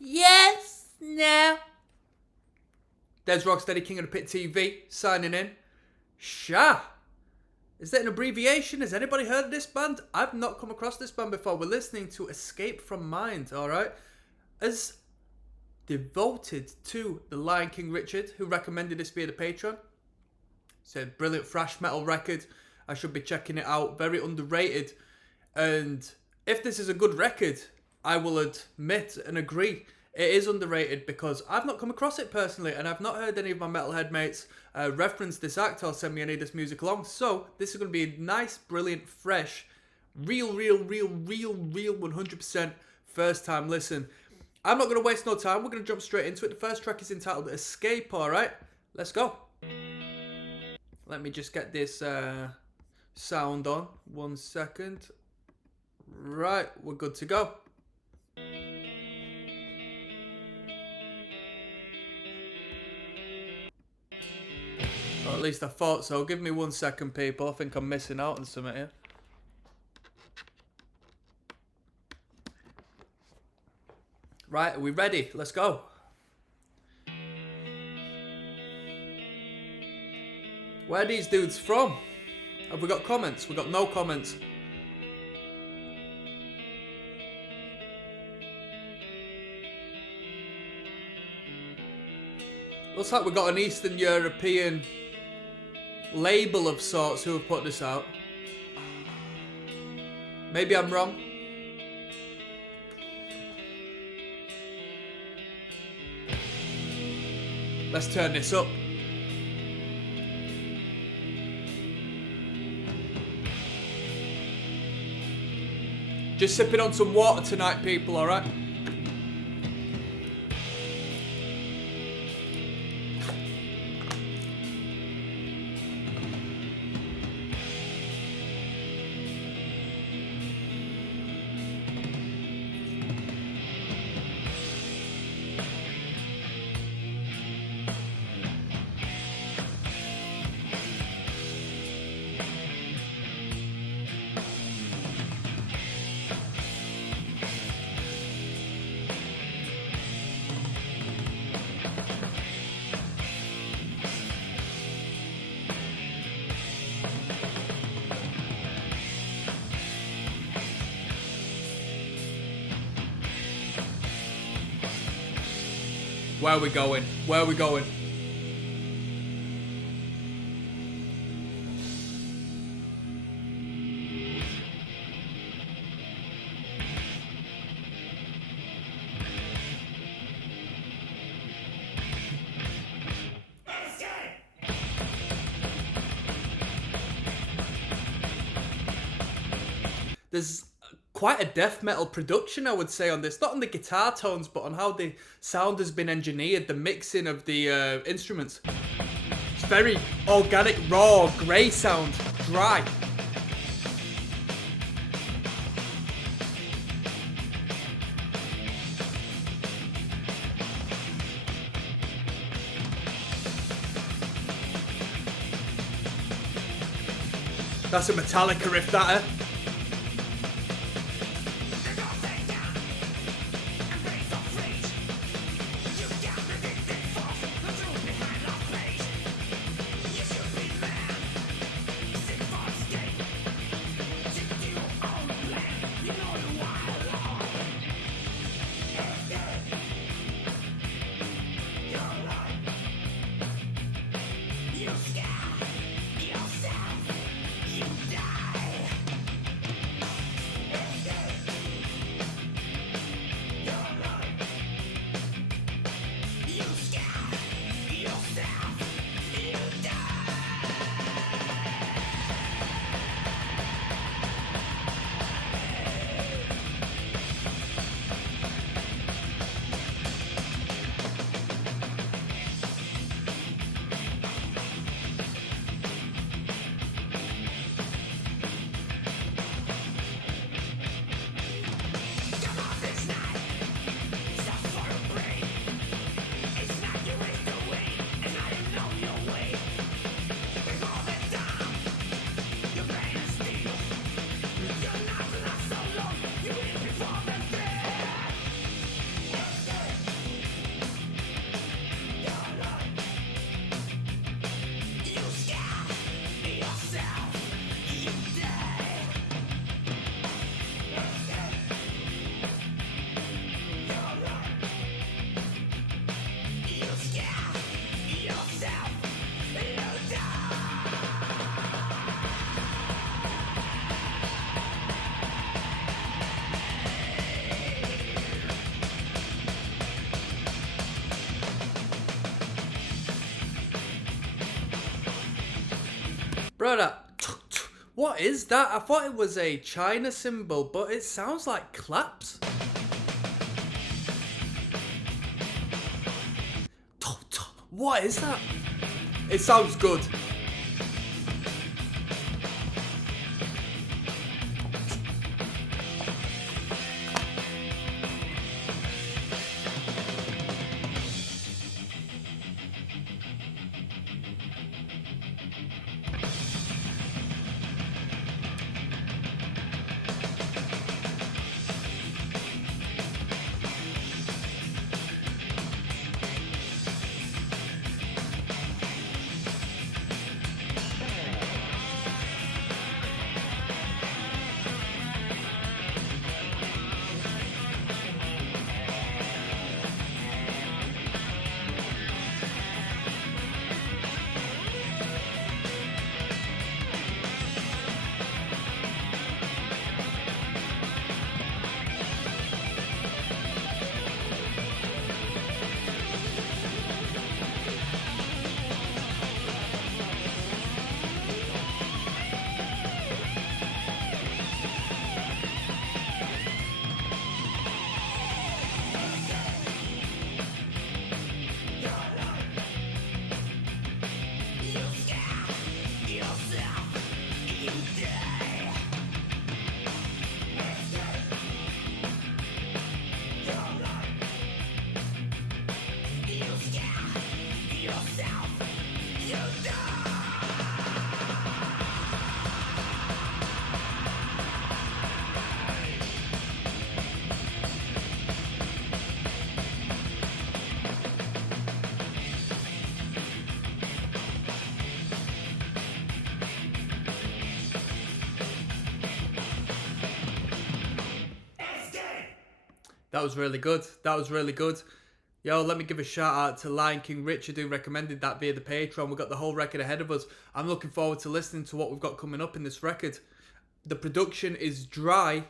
Yes, no. Rocksteady, King of the Pit TV, signing in. Shah. Is that an abbreviation? Has anybody heard of this band? I've not come across this band before. We're listening to Escape from Mind, alright? As devoted to the Lion King Richard, who recommended this via the patron. Said, brilliant thrash metal record. I should be checking it out. Very underrated. And if this is a good record, I will admit and agree it is underrated because I've not come across it personally, and I've not heard any of my metalhead mates reference this act or send me any of this music along. So this is going to be a nice, brilliant, fresh, real 100% first time listen. I'm not going to waste no time. We're going to jump straight into it. The first track is entitled Escape, alright? Let's go. Let me just get this sound on. 1 second. Right, we're good to go. Or at least I thought so. Give me 1 second, people. I think I'm missing out on something here. Right, are we ready? Let's go. Where are these dudes from? Have we got comments? We got no comments. Looks like we got an Eastern European label of sorts who have put this out. Maybe I'm wrong. Let's turn this up. Just sipping on some water tonight, people, alright? Where are we going? Where are we going? There's quite a death metal production, I would say, on this. Not on the guitar tones, but on how the sound has been engineered, the mixing of the instruments. It's very organic, raw, grey sound, dry. That's a Metallica riff, that, eh? Brother, what is that? I thought it was a China symbol, but it sounds like claps. What is that? It sounds good. That was really good. That was really good. Yo, let me give a shout out to Lion King Richard who recommended that via the Patreon. We've got the whole record ahead of us. I'm looking forward to listening to what we've got coming up in this record. The production is dry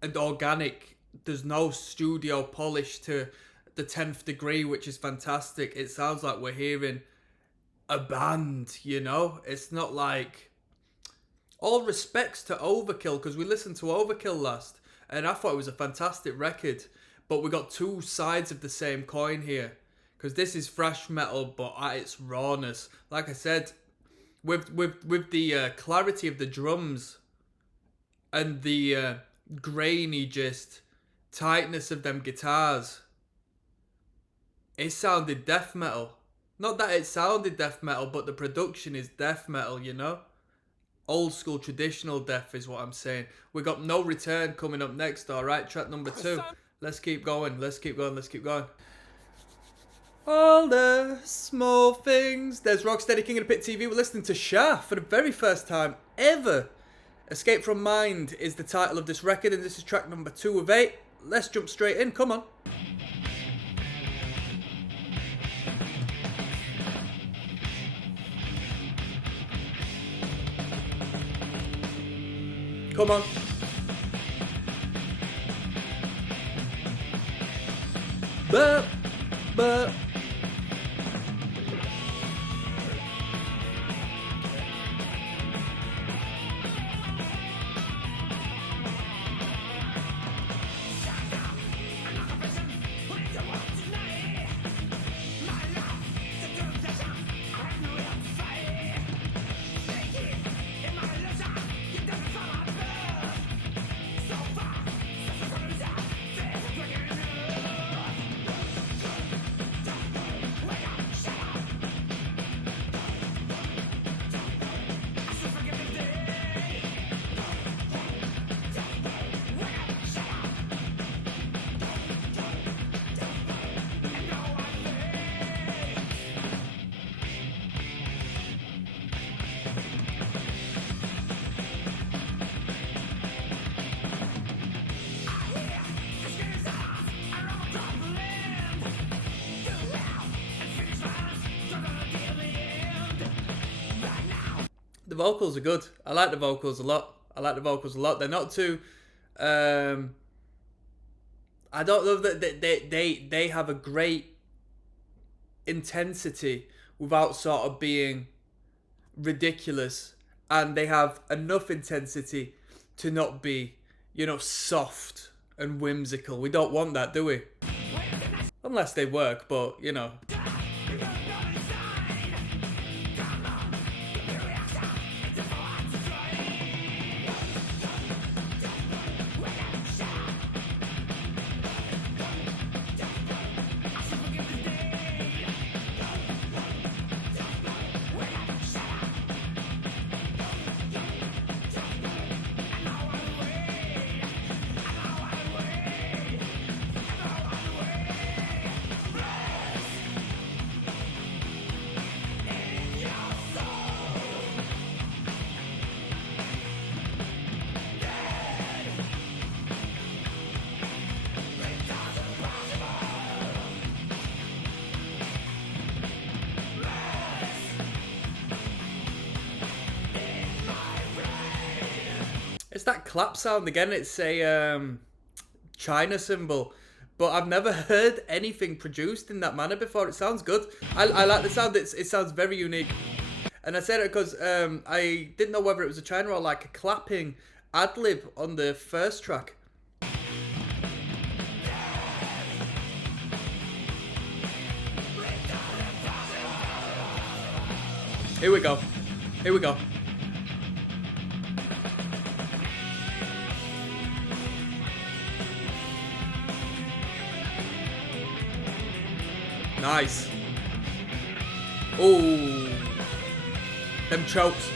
and organic. There's no studio polish to the 10th degree, which is fantastic. It sounds like we're hearing a band, you know? It's not like... All respects to Overkill, because we listened to Overkill last, and I thought it was a fantastic record. But we got two sides of the same coin here, because this is thrash metal, but at its rawness. Like I said, with the clarity of the drums and the grainy just tightness of them guitars, it sounded death metal. Not that it sounded death metal, but the production is death metal, you know? Old school traditional death is what I'm saying. We got No Return coming up next, alright? Track number 2. Let's keep going, let's keep going, let's keep going. All the small things. There's Rocksteady, King of the Pit TV. We're listening to Shah for the very first time ever. Escape from Mind is the title of this record, and this is track number 2 of 8. Let's jump straight in, come on. Come on. But. The vocals are good. I like the vocals a lot. They're not too... I don't know that they have a great intensity without sort of being ridiculous. and they have enough intensity to not be, you know, soft and whimsical. We don't want that, do we? Unless they work, but, you know. It's that clap sound again. It's a China cymbal, but I've never heard anything produced in that manner before. It sounds good. I like the sound. It sounds very unique. And I said it because I didn't know whether it was a China or like a clapping ad-lib on the first track. Here we go. Here we go. Nice. Oh, them chokes.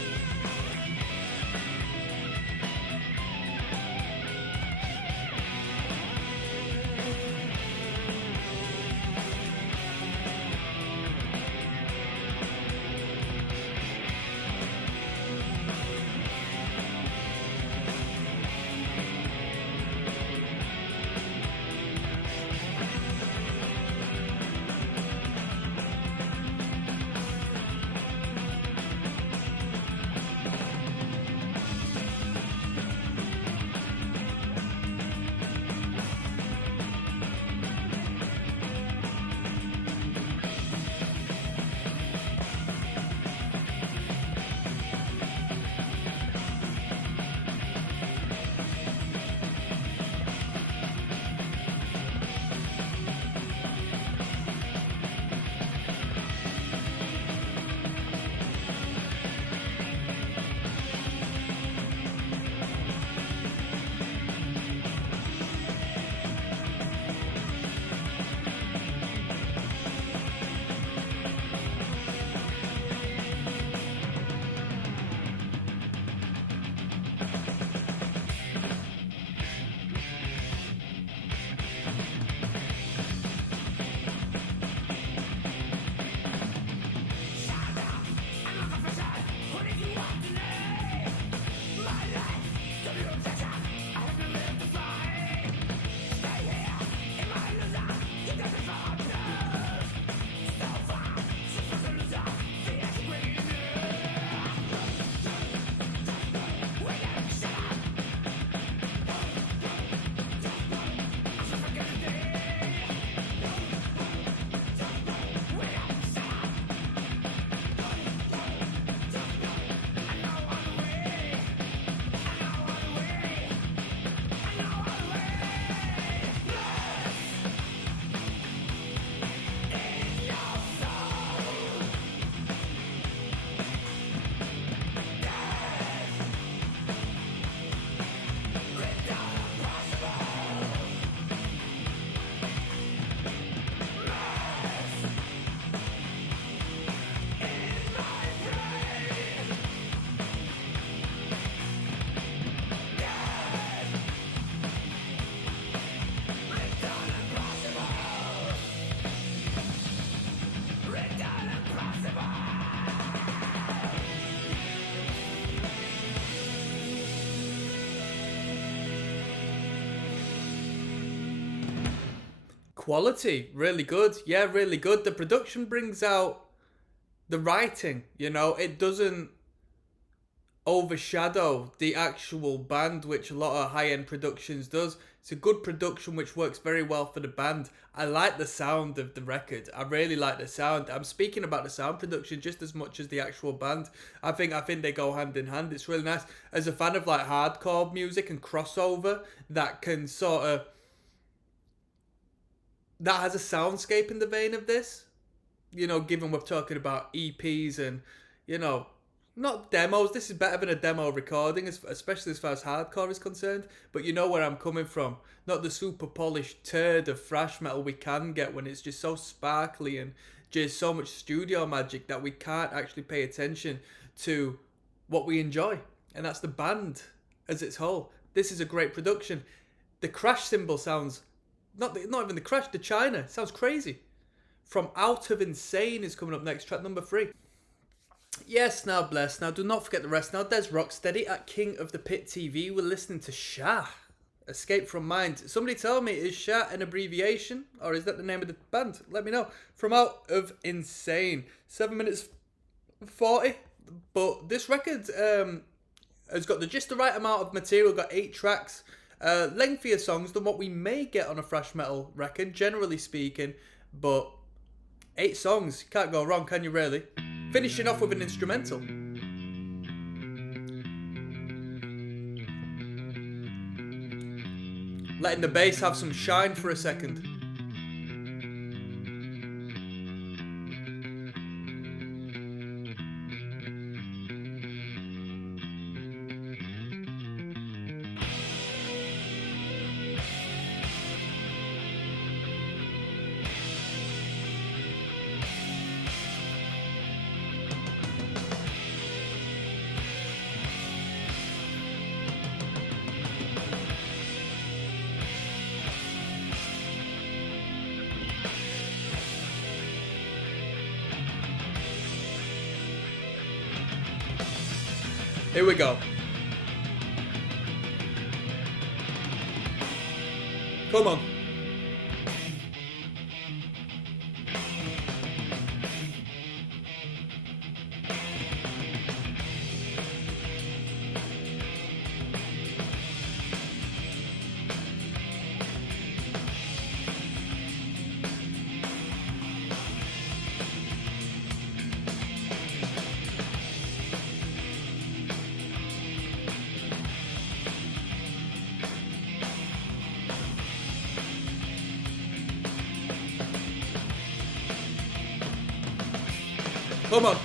Quality, really good. Yeah, really good. The production brings out the writing, you know. It doesn't overshadow the actual band, which a lot of high-end productions does. It's a good production which works very well for the band. I like the sound of the record. I really like the sound. I'm speaking about the sound production just as much as the actual band. I think they go hand in hand. It's really nice. As a fan of like hardcore music and crossover that can sort of, that has a soundscape in the vein of this, you know, given we're talking about EPs and, you know, not demos. This is better than a demo recording, especially as far as hardcore is concerned. But you know where I'm coming from. Not the super polished turd of thrash metal we can get when it's just so sparkly and just so much studio magic that we can't actually pay attention to what we enjoy. And that's the band as its whole. This is a great production. The crash cymbal sounds, not even the crash, the China sounds crazy. From Out of Insane is coming up next, track number 3. Yes, now bless. Now do not forget the rest. Now dezrocksteady at King of the Pit TV. We're listening to Shah, Escape from Mind. Somebody tell me, is Shah an abbreviation or is that the name of the band? Let me know. From Out of Insane. 7 minutes 40. But this record has got just the right amount of material. Got 8 tracks. Lengthier songs than what we may get on a thrash metal record, generally speaking. But 8 songs. Can't go wrong, can you really? Finishing off with an instrumental. Letting the bass have some shine for a second. Here we go. Come on. Come on.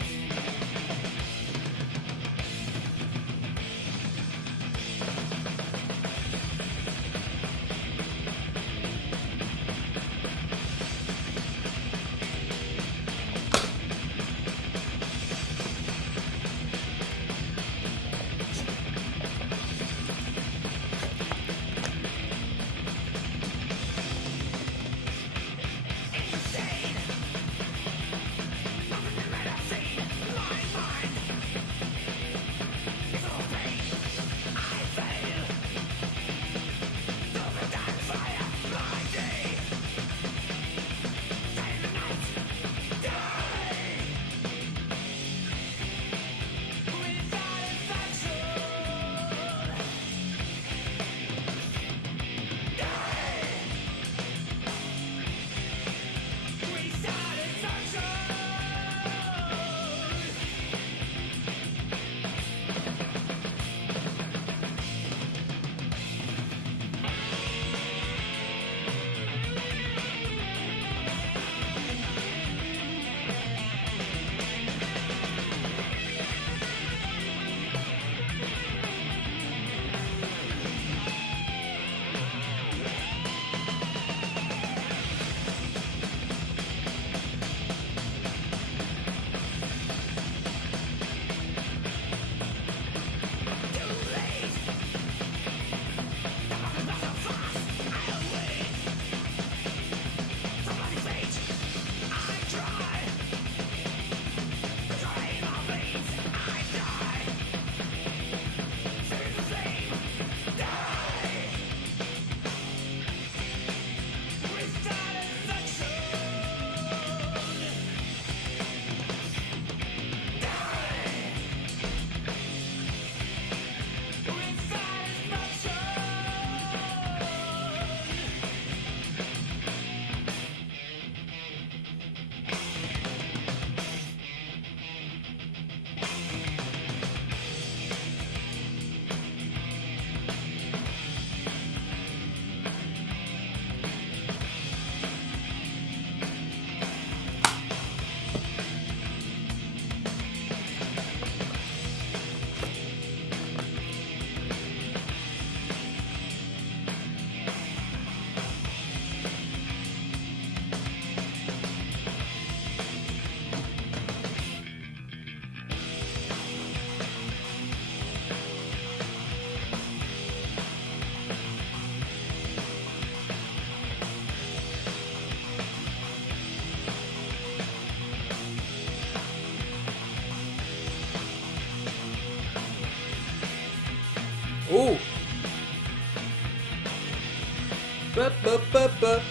ba.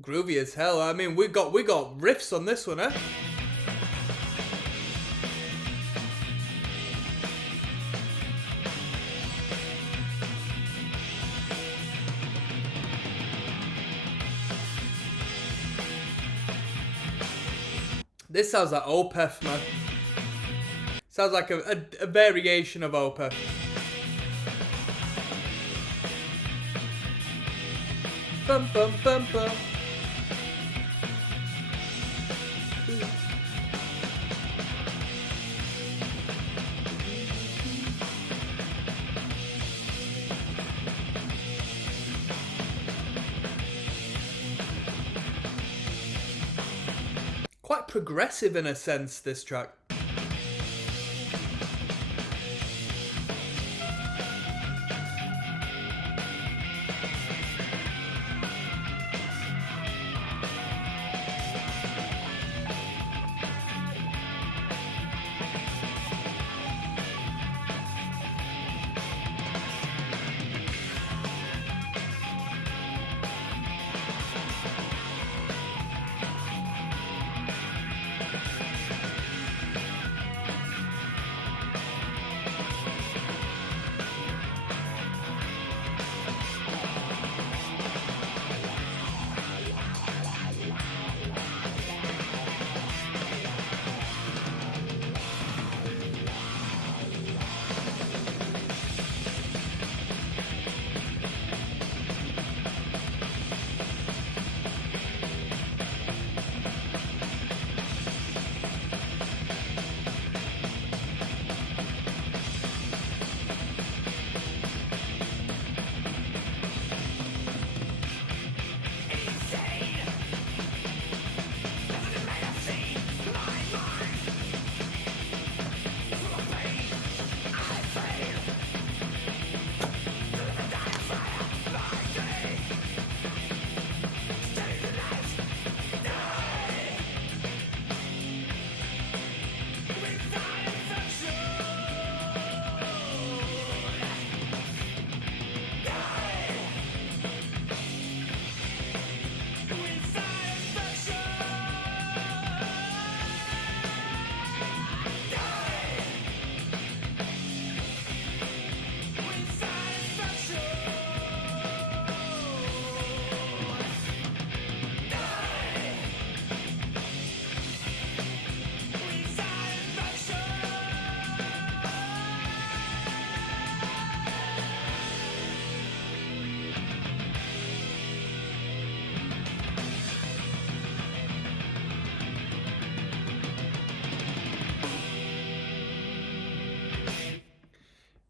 Groovy as hell. I mean, we got riffs on this one, eh? This sounds like Opeth, man. Sounds like a variation of Opeth. Bum bum bum bum. Quite progressive in a sense, this track.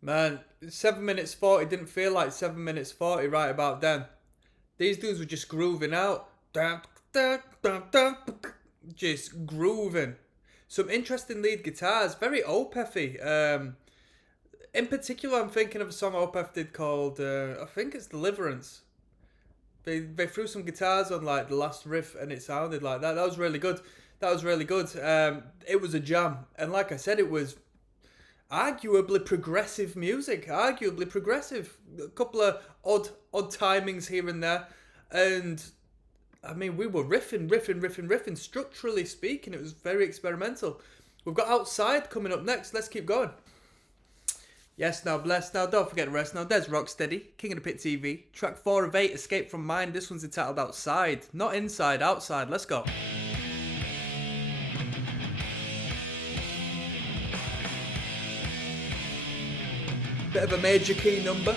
Man, 7 minutes 40 didn't feel like 7 minutes 40 right about then. These dudes were just grooving out. Just grooving. Some interesting lead guitars. Very Opethy. In particular, I'm thinking of a song Opeth did called, I think it's Deliverance. They threw some guitars on like the last riff and it sounded like that. That was really good. It was a jam. And like I said, it was arguably progressive music. A couple of odd timings here and there. And I mean, we were riffing. Structurally speaking, it was very experimental. We've got Outside coming up next. Let's keep going. Yes, now blessed. Now don't forget the rest. Now there's Rocksteady, King of the Pit TV. Track 4 of 8, Escape from Mind. This one's entitled Outside. Not Inside, Outside. Let's go. Bit of a major key number.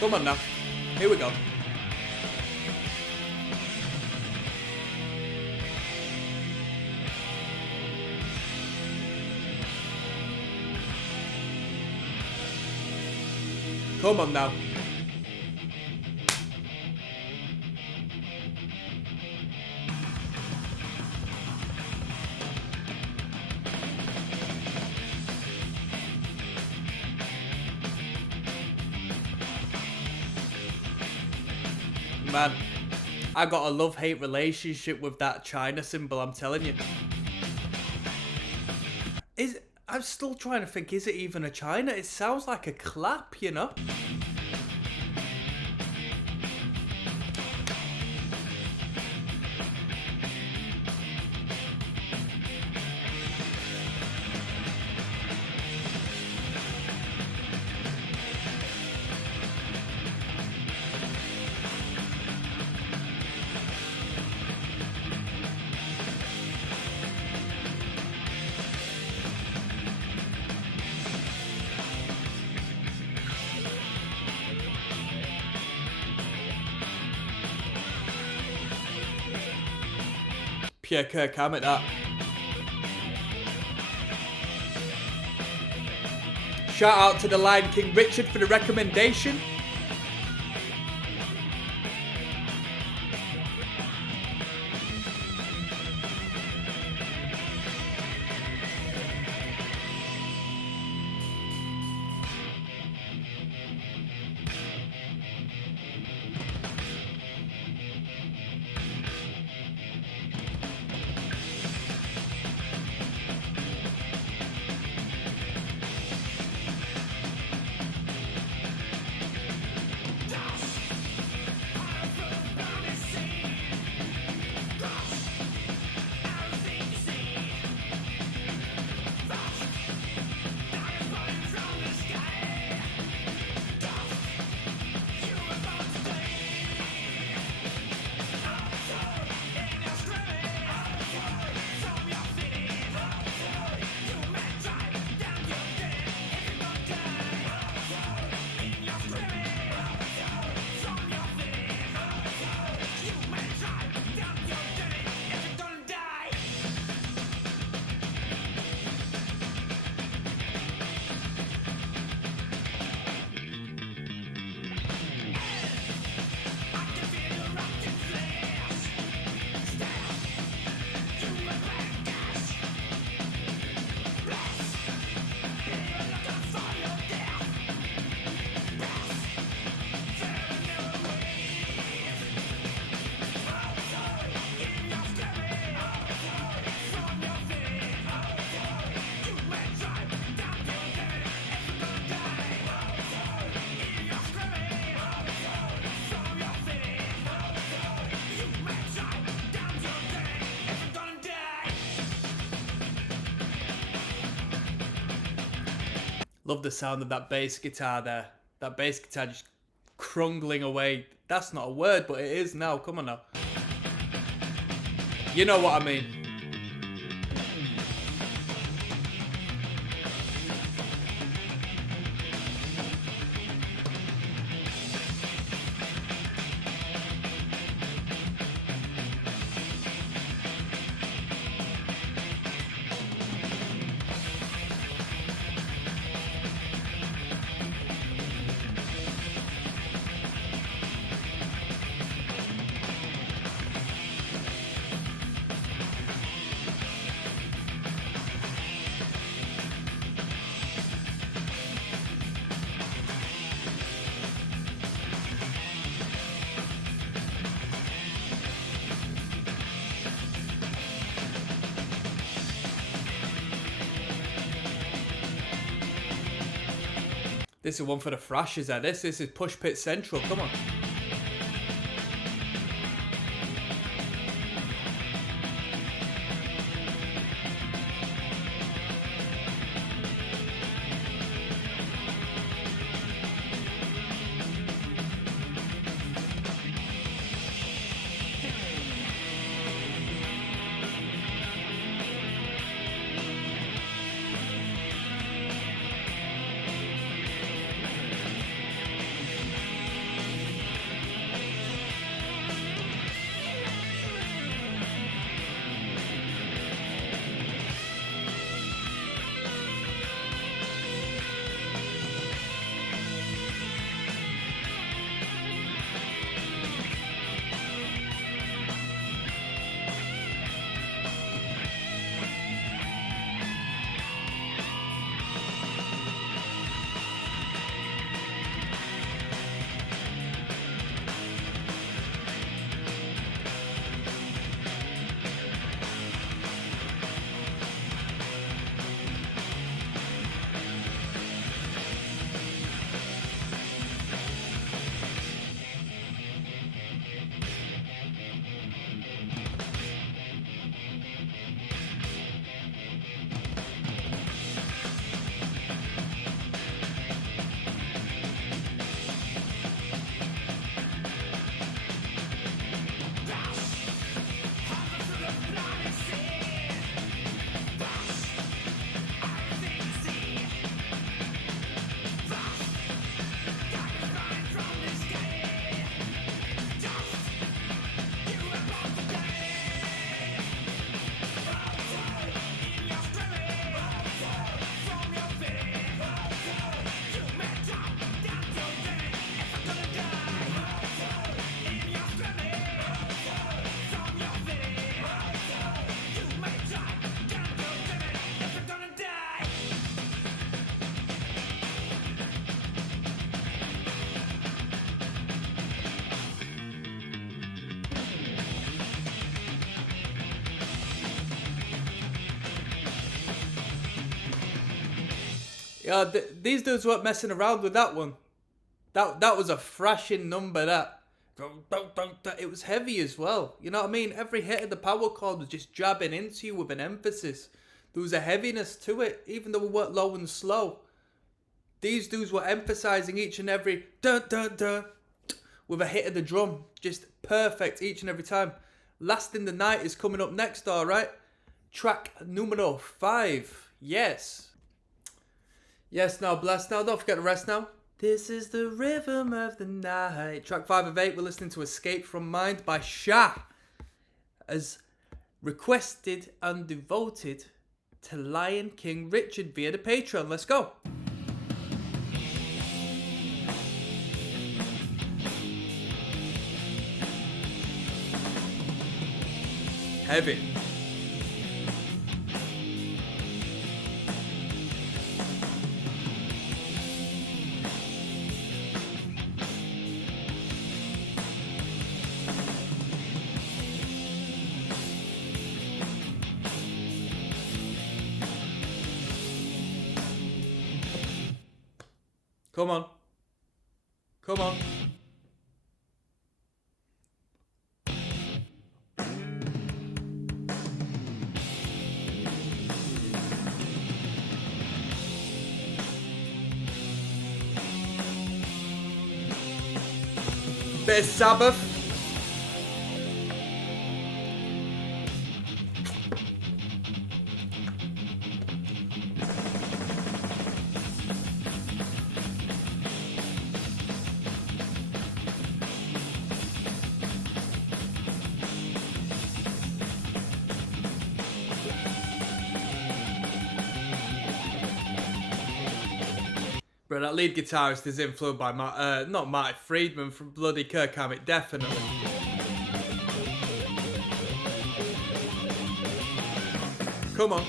Come on now. Here we go. Come on now. Man, I got a love-hate relationship with that China symbol, I'm telling you. I'm still trying to think, is it even a China? It sounds like a clap, you know? Pierre Kirkham at that. Shout out to the Lion King Richard for the recommendation. Love the sound of that bass guitar there. That bass guitar just crungling away. That's not a word, but it is now. Come on now. You know what I mean. This is one for the thrashers there. This is Push Pit Central. Come on. These dudes weren't messing around with that one. That was a thrashing number, that. It was heavy as well. You know what I mean? Every hit of the power chord was just jabbing into you with an emphasis. There was a heaviness to it, even though we weren't low and slow. These dudes were emphasizing each and every dun dun dun with a hit of the drum. Just perfect each and every time. Last in the Night is coming up next, alright? Track numero 5. Yes. Yes, now bless now. Don't forget the rest now. This is the rhythm of the night. Track 5 of 8, we're listening to Escape from Mind by Shah, as requested and devoted to Lion King Richard via the Patron. Let's go. Heavy. Come on. Come on. Bit of Sabbath. Bro, that lead guitarist is influenced by not Marty Friedman from bloody Kirk Hammett, definitely. Come on.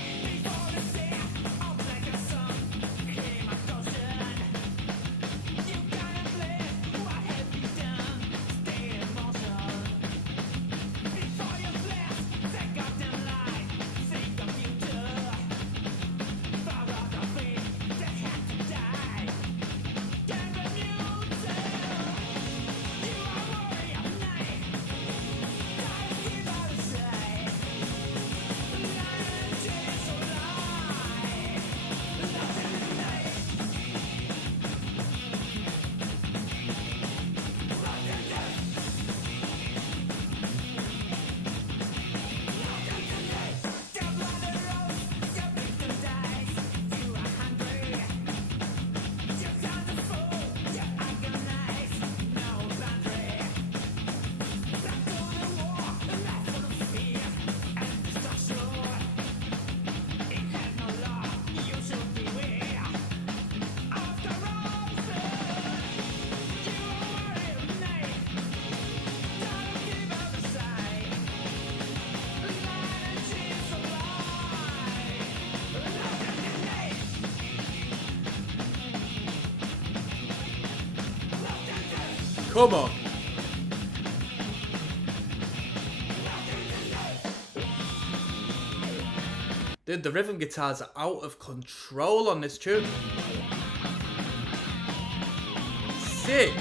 Come on. Dude, the rhythm guitars are out of control on this tune. Sick.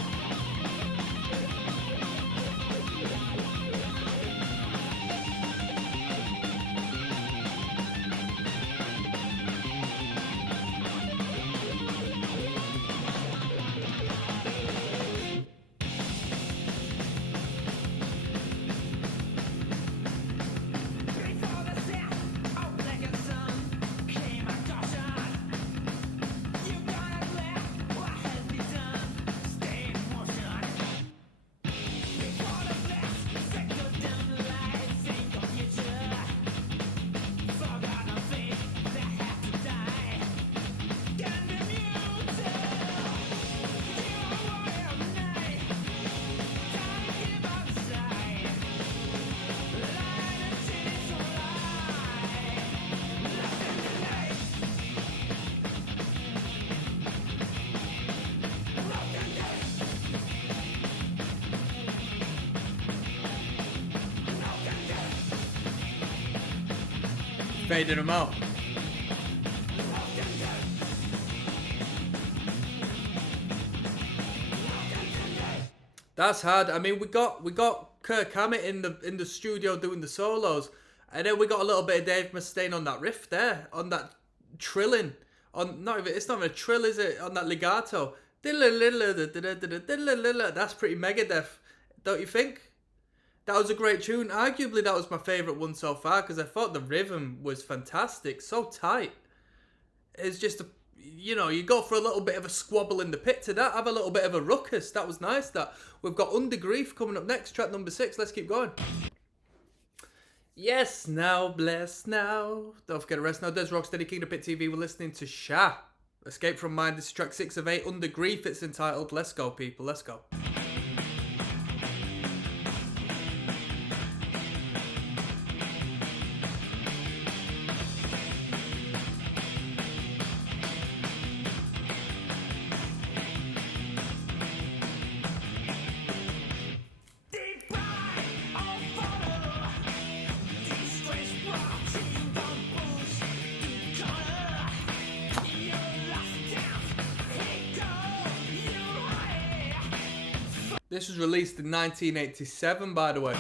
Fading them out. That's hard. I mean, we got Kirk Hammett in the studio doing the solos, and then we got a little bit of Dave Mustaine on that riff there, on that trilling. On not even it's not even a trill, is it? On that legato. That's pretty Megadeth, don't you think? That was a great tune. Arguably, that was my favourite one so far because I thought the rhythm was fantastic, so tight. It's just you go for a little bit of a squabble in the pit to that, have a little bit of a ruckus. That was nice. That we've got Under Grief coming up next, track number 6. Let's keep going. Yes, now, bless now. Don't forget to rest now. Des Rocksteady, King of Pit TV. We're listening to Shah. Escape from Mind. This is track 6 of 8. Under Grief, it's entitled. Let's go, people. Let's go. This was released in 1987, by the way.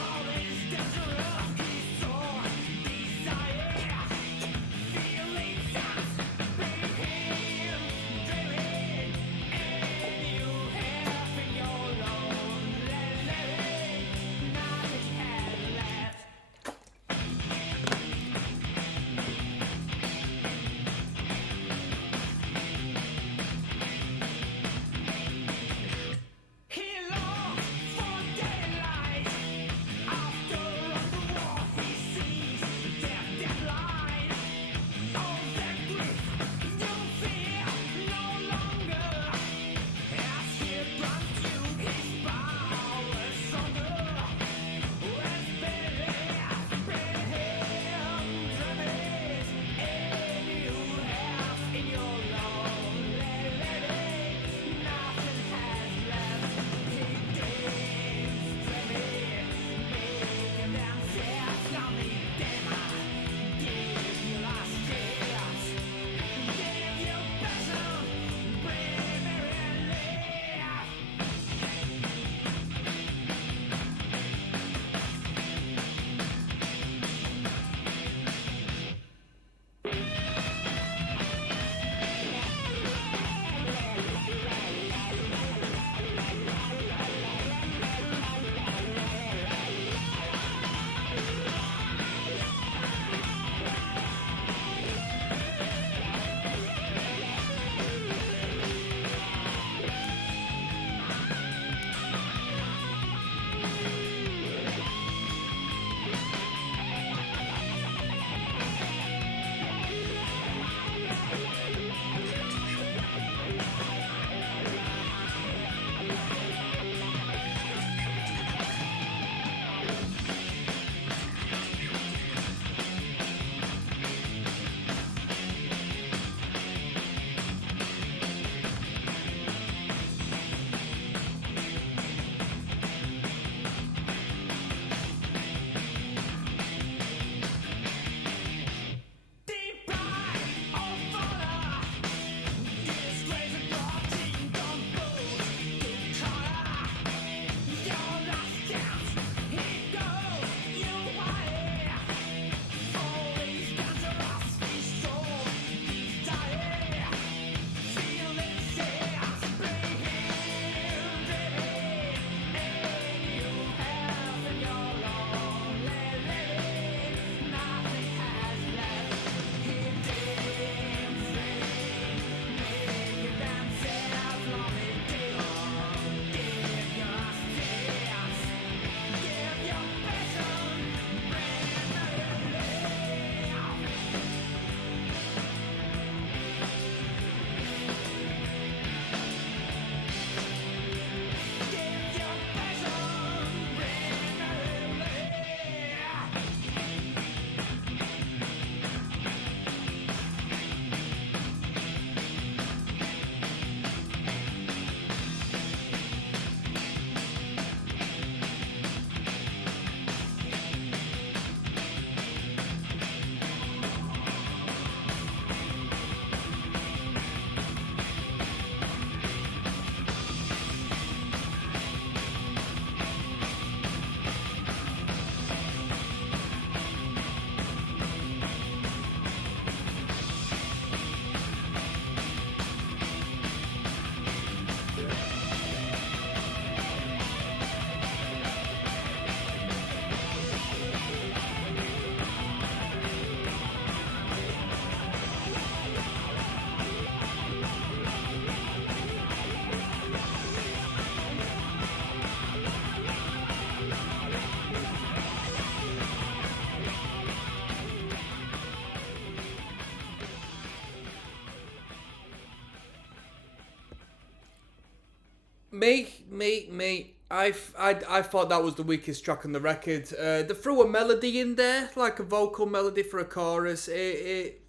Me. I thought that was the weakest track on the record. They threw a melody in there, like a vocal melody for a chorus. It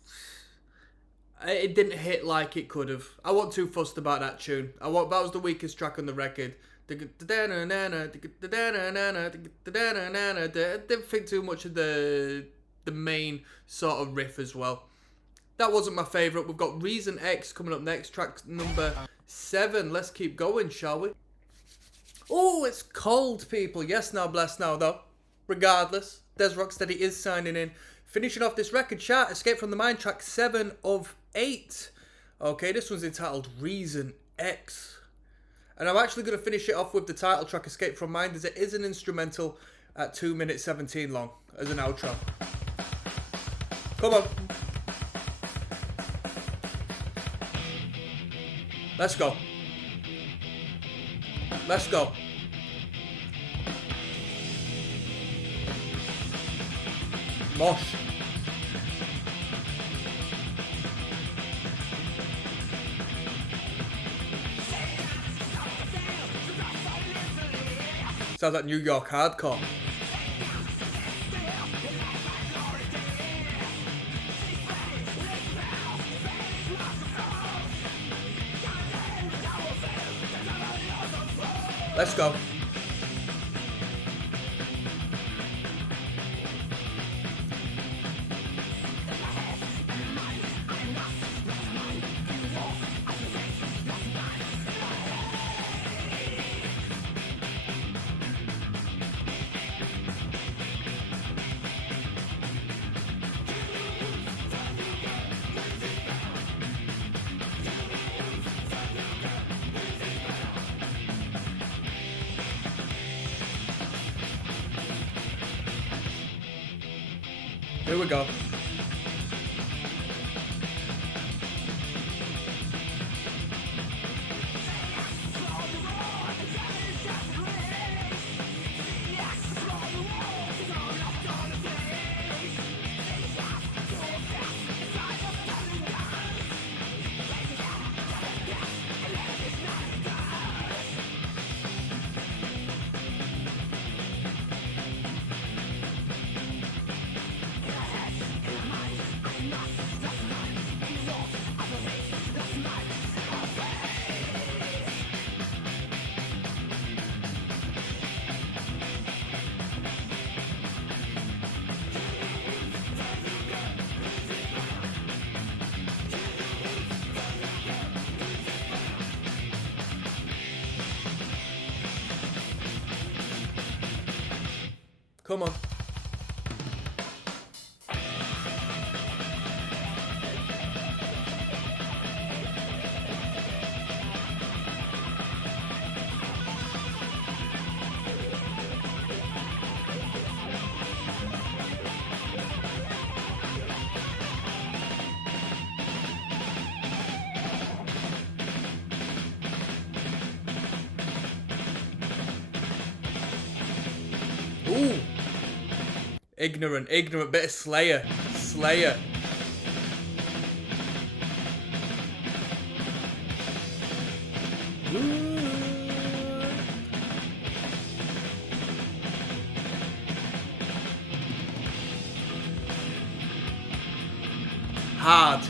didn't hit like it could have. I wasn't too fussed about that tune. That was the weakest track on the record. I didn't think too much of the main sort of riff as well. That wasn't my favourite. We've got Reason X coming up next, track number 7. Let's keep going, shall we? Oh, it's cold, people. Yes, now, bless now, though. Regardless, dezrocksteady is signing in. Finishing off this record chart, Escape from the Mind, track 7 of 8. Okay, this one's entitled Reason X. And I'm actually going to finish it off with the title track, Escape from Mind, as it is an instrumental at 2 minutes 17 long as an outro. Come on. Let's go. Let's go. Mosh. Sounds like New York hardcore. Let's go. Here we go. Come on. Ooh. Ignorant, bit of Slayer. Ooh. Hard.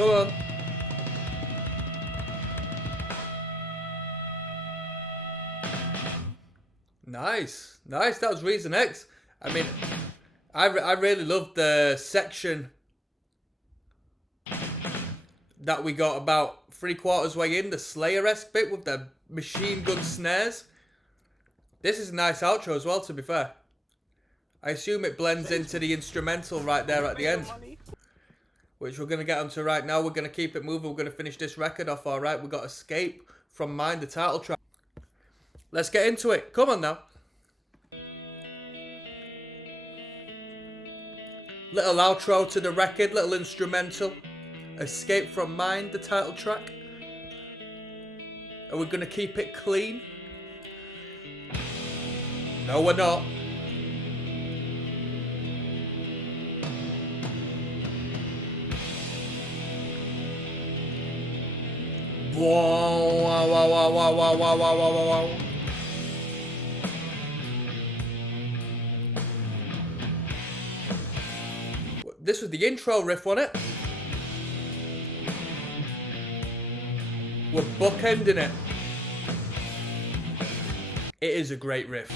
Come on. Nice. Nice. That was Reason X. I mean, I really loved the section that we got about 3/4 way in, the Slayer-esque bit with the machine gun snares. This is a nice outro as well, to be fair. I assume it blends into the instrumental right there at the end, which we're going to get onto right now. We're going to keep it moving. We're going to finish this record off, all right? We've got Escape from Mind, the title track. Let's get into it. Come on now. Little outro to the record, little instrumental. Escape from Mind, the title track. Are we going to keep it clean? No, we're not. Whoa, wow, wow, wow, wow, wow, wow, wow, wow, wow. This was the intro riff, wasn't it? We're bookending it. It is a great riff.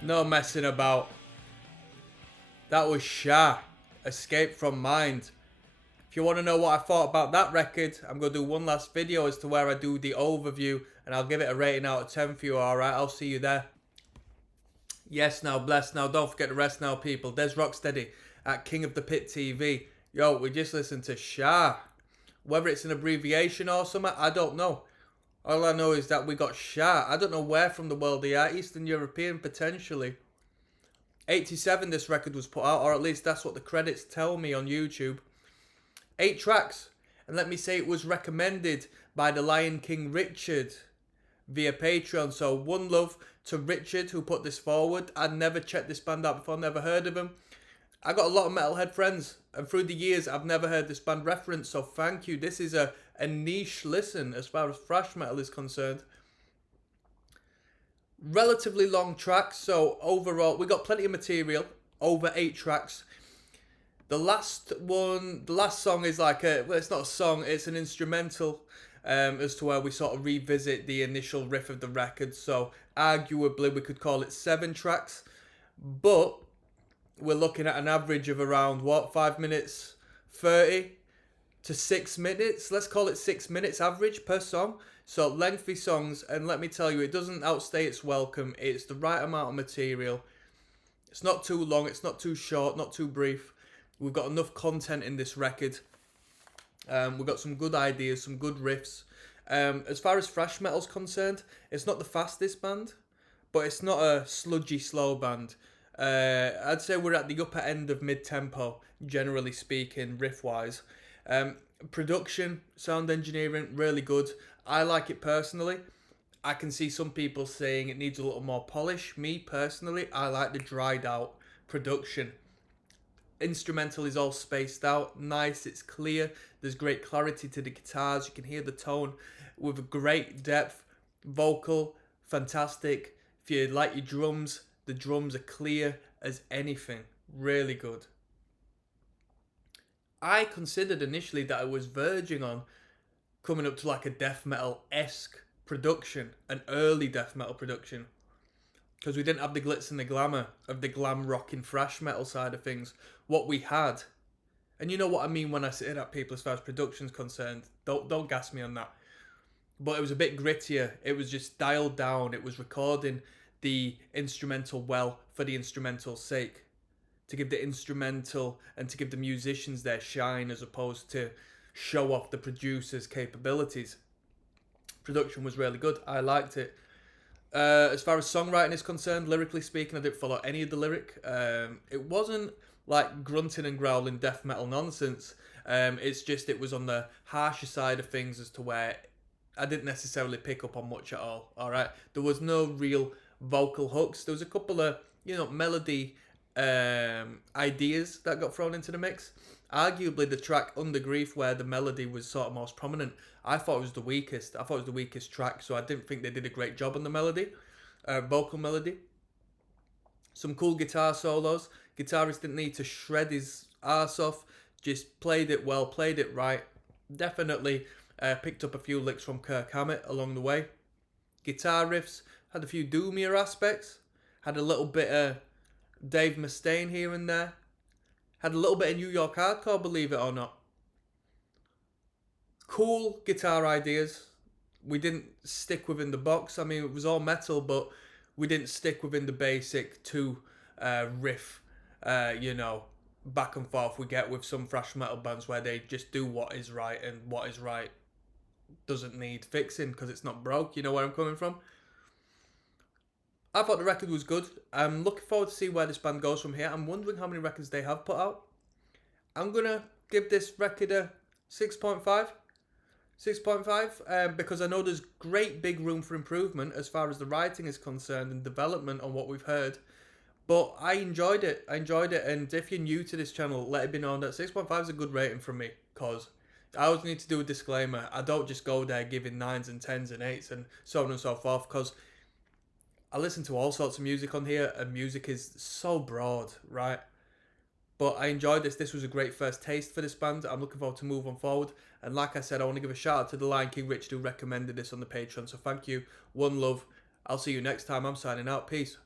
No messing about. That was Shah, Escape from Mind. If you want to know what I thought about that record, I'm going to do one last video as to where I do the overview, and I'll give it a rating out of 10 for you, alright? I'll see you there. Yes now, bless now, don't forget the rest now, people. dezrocksteady at King of the Pit TV. Yo, we just listened to Shah. Whether it's an abbreviation or something, I don't know. All I know is that we got Shah. I don't know where from the world they are. Eastern European, potentially. 87 this record was put out, or at least that's what the credits tell me on YouTube. 8 tracks. And let me say it was recommended by the Lion King Richard via Patreon. So one love to Richard who put this forward. I'd never checked this band out before, never heard of him. I got a lot of metalhead friends, and through the years I've never heard this band referenced, so thank you. This is a niche listen as far as thrash metal is concerned. Relatively long tracks, so overall we got plenty of material, over 8 tracks. The last song is like well, it's not a song, it's an instrumental, as to where we sort of revisit the initial riff of the record, so arguably we could call it 7 tracks, but we're looking at an average of around, 5 minutes 30 to 6 minutes. Let's call it 6 minutes average per song. So lengthy songs, and let me tell you, it doesn't outstay its welcome. It's the right amount of material. It's not too long, it's not too short, not too brief. We've got enough content in this record. We've got some good ideas, some good riffs. As far as thrash metal's concerned, it's not the fastest band, but it's not a sludgy slow band. I'd say we're at the upper end of mid-tempo, generally speaking, riff-wise. Production, sound engineering, really good. I like it personally. I can see some people saying it needs a little more polish. Me, personally, I like the dried-out production. Instrumental is all spaced out, nice, it's clear. There's great clarity to the guitars. You can hear the tone with great depth, vocal, fantastic. If you like your drums, the drums are clear as anything. Really good. I considered initially that I was verging on coming up to like a death metal-esque production, an early death metal production, because we didn't have the glitz and the glamour of the glam rock and thrash metal side of things. What we had, and you know what I mean when I say that, people, as far as production's concerned, don't gas me on that. But it was a bit grittier. It was just dialed down. It was recording the instrumental well for the instrumental's sake, to give the instrumental and to give the musicians their shine, as opposed to show off the producer's capabilities. Production was really good. I liked it. As far as songwriting is concerned, lyrically speaking, I didn't follow any of the lyric. It wasn't like grunting and growling death metal nonsense. It's just it was on the harsher side of things, as to where I didn't necessarily pick up on much at all. All right, there was no real vocal hooks. There was a couple of melody ideas that got thrown into the mix. Arguably, the track Under Grief, where the melody was sort of most prominent, I thought it was the weakest. I thought it was the weakest track, so I didn't think they did a great job on the melody, vocal melody. Some cool guitar solos. Guitarist didn't need to shred his arse off, just played it well, played it right. Definitely picked up a few licks from Kirk Hammett along the way. Guitar riffs had a few doomier aspects, had a little bit of Dave Mustaine here and there, had a little bit of New York hardcore, believe it or not. Cool guitar ideas. We didn't stick within the box. I mean, it was all metal, but we didn't stick within the basic two riff, back and forth we get with some thrash metal bands, where they just do what is right, and what is right doesn't need fixing because it's not broke. You know where I'm coming from? I thought the record was good. I'm looking forward to see where this band goes from here. I'm wondering how many records they have put out. I'm going to give this record a 6.5. 6.5, because I know there's great big room for improvement as far as the writing is concerned and development on what we've heard. But I enjoyed it. And if you're new to this channel, let it be known that 6.5 is a good rating from me, because I always need to do a disclaimer. I don't just go there giving 9s and 10s and 8s and so on and so forth, because I listen to all sorts of music on here, and music is so broad, right? But I enjoyed this. This was a great first taste for this band. I'm looking forward to move on forward. And like I said, I want to give a shout out to the Lion King Richard, who recommended this on the Patreon. So thank you. One love. I'll see you next time. I'm signing out. Peace.